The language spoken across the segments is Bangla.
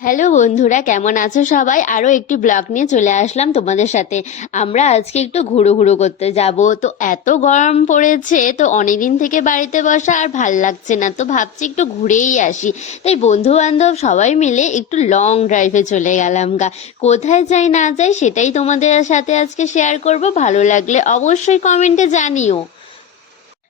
হ্যালো বন্ধুরা, কেমন আছো সবাই? আরো একটি ব্লগ নিয়ে চলে আসলাম তোমাদের সাথে। আমরা আজকে একটু ঘুরু ঘুরু করতে যাব। তো এত গরম পড়েছে, তো অনেকদিন থেকে বাড়িতে বসা আর ভাল লাগছে না, তো ভাবছি একটু ঘুরেই আসি। তাই বন্ধু বান্ধব সবাই মিলে একটু লং ড্রাইভে চলে গেলাম গা। কোথায় যাই না যাই সেটাই তোমাদের সাথে আজকে শেয়ার করব। ভালো লাগলে অবশ্যই কমেন্টে জানিও।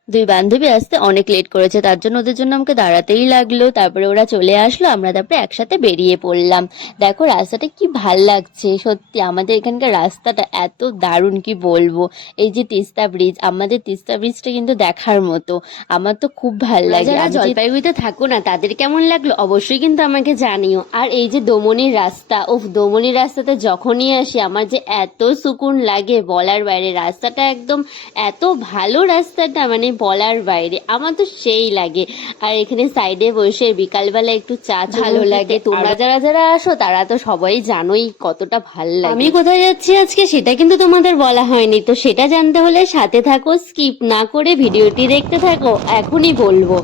দুই বান্ধবী আসতে অনেক লেট করেছে, তার জন্য ওদের জন্য আমাকে দাঁড়াতেই লাগলো। তারপরে ওরা চলে আসলো, আমরা তারপরে একসাথে বেরিয়ে পড়লাম। দেখো রাস্তাটা কি ভাল লাগছে সত্যি, আমাদের এখানকার রাস্তাটা এত দারুণ কি বলবো। এই যে তিস্তা ব্রিজ, আমাদের তিস্তা ব্রিজটা কিন্তু দেখার মতো, আমার তো খুব ভাল লাগে। যারা জলপাইগুড়িতে থাকো না তাদের কেমন লাগলো অবশ্যই কিন্তু আমাকে জানিও। আর এই যে দমনির রাস্তা, ও দমনির রাস্তাতে যখনই আসি আমার যে এত সুকুন লাগে বলার বাইরে। রাস্তাটা একদম এত ভালো, রাস্তাটা মানে বলার বাইরে, আমার তো সেই লাগে। আর এখানে সাইডে বসে বিকালবেলা একটু চা ভালো লাগে। তোমরা যারা যারা আসো তারা তো সবাই জানোই কতটা ভাল লাগে। আমি কোথায় যাচ্ছি আজকে সেটা কিন্তু তোমাদের বলা হয়নি, তো সেটা জানতে হলে সাথে থাকো, স্কিপ না করে ভিডিওটি দেখতে থাকো, এখনই বলবো।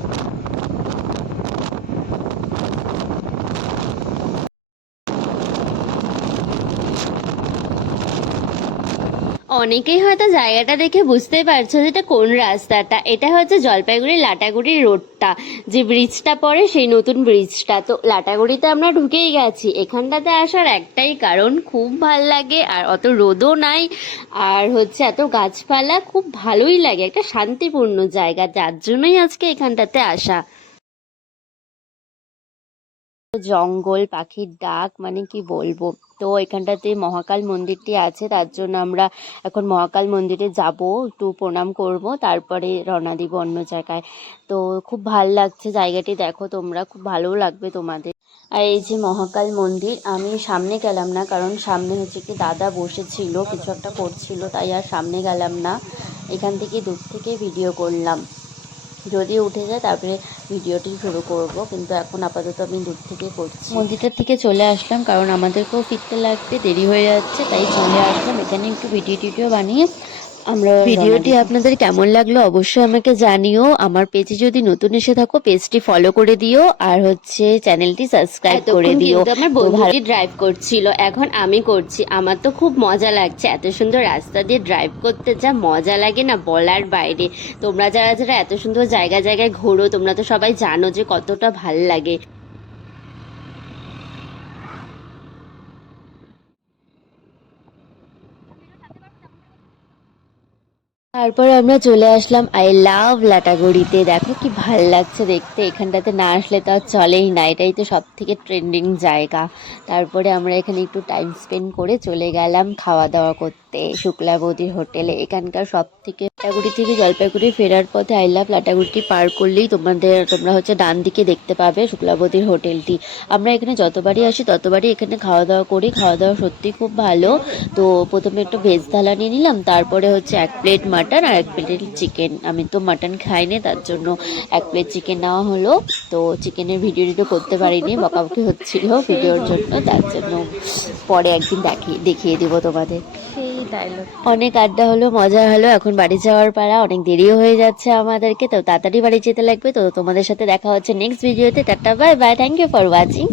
অনেকেই হয়তো জায়গাটা দেখে বুঝতেই পারছো যে এটা কোন রাস্তাটা। এটা হচ্ছে জলপাইগুড়ি লাটাগুড়ি রোডটা, যে ব্রিজটা পড়ে সেই নতুন ব্রিজটা। তো লাটাগুড়িতে আমরা ঢুকেই গেছি। এখানটাতে আসার একটাই কারণ, খুব ভাল লাগে, আর অত রোদও নাই, আর হচ্ছে এত গাছপালা, খুব ভালোই লাগে, একটা শান্তিপূর্ণ জায়গা, যার জন্যই আজকে এখানটাতে আসা। জঙ্গল, পাখির ডাক, মানে কি বলবো। তো এখানটাতে মহাকাল মন্দিরটি আছে, তার জন্য আমরা এখন মহাকাল মন্দিরে যাব, একটু প্রণাম করব, তারপরে রওনা দিব অন্য জায়গায়। তো খুব ভাল লাগছে জায়গাটি, দেখো তোমরা, খুব ভালো লাগবে তোমাদের। আর এই যে মহাকাল মন্দির, আমি সামনে গেলাম না, কারণ সামনে হচ্ছে কি দাদা বসেছিল, কিছু একটা করছিল, তাই আর সামনে গেলাম না। এখান থেকে দূর থেকে ভিডিও করলাম, যদি উঠে যায় তারপরে ভিডিওটি শুরু করব, কিন্তু এখন আপাতত আমি দূর থেকে করছি। মন্দিরটার থেকে চলে আসলাম, কারণ আমাদেরকেও ফিরতে লাগবে, দেরি হয়ে যাচ্ছে, তাই চলে আসলাম। এখানে একটু ভিডিও বানিয়ে আমরা। ভিডিওটি আপনাদের কেমন লাগলো অবশ্যই আমাকে জানিও। আমার পেজে যদি নতুন এসে থাকো পেজটি ফলো করে দিও, আর হচ্ছে চ্যানেলটি সাবস্ক্রাইব করে দিও। আমার বন্ধুটি ড্রাইভ করছিল, এখন আমি করছি। আমার তো খুব মজা লাগছে, এত সুন্দর রাস্তা দিয়ে ড্রাইভ করতে যা মজা লাগে না বলার বাইরে। তোমরা যারা যারা এত সুন্দর জায়গায় জায়গায় ঘোরো, তোমরা তো সবাই জানো যে কতটা ভাল লাগে। তারপর আমরা চলে আসলাম আই লাভ লাটাগুড়িতে। দেখো কি ভাল লাগছে দেখতে, এখানটাতে না আসলে তো আর চলেই না, এটাই তো সব থেকে ট্রেন্ডিং জায়গা। তারপরে আমরা এখানে একটু টাইম স্পেন্ড করে চলে গেলাম খাওয়া দাওয়া করতে শুক্লা বৌদির হোটেলে। এখানকার সব থেকে, লাটাগুড়ি থেকে জলপাইগুড়ি ফেরার পথে আই লাভ লাটাগুড়িটি পার করলেই তোমরা হচ্ছে ডান দিকে দেখতে পাবে শুক্লা বৌদির হোটেলটি। আমরা এখানে যতবারই আসি ততবারই এখানে খাওয়া দাওয়া করি, খাওয়া দাওয়া সত্যি খুব ভালো। তো প্রথমে একটু ভেজ থালা নিয়ে নিলাম, তারপরে হচ্ছে 1 প্লেট মাটন আর 1 প্লেট চিকেন। আমি তো মাটন খাইনি, তার জন্য 1 প্লেট চিকেন নেওয়া হলো। তো চিকেনের ভিডিও করতে পারিনি, বকাবকি হচ্ছিল ভিডিওর জন্য, তার জন্য পরে একদিন দেখিয়ে দিব তোমাদের। অনেক আড্ডা হলো, মজা হলো, এখন বাড়ি যাওয়ার পালা, অনেক দেরিও হয়ে যাচ্ছে আমাদেরকে, তো তাড়াতাড়ি বাড়ি যেতে লাগবে। তো তোমাদের সাথে দেখা হচ্ছে নেক্সট ভিডিওতে। Tata, bye bye, thank you for watching.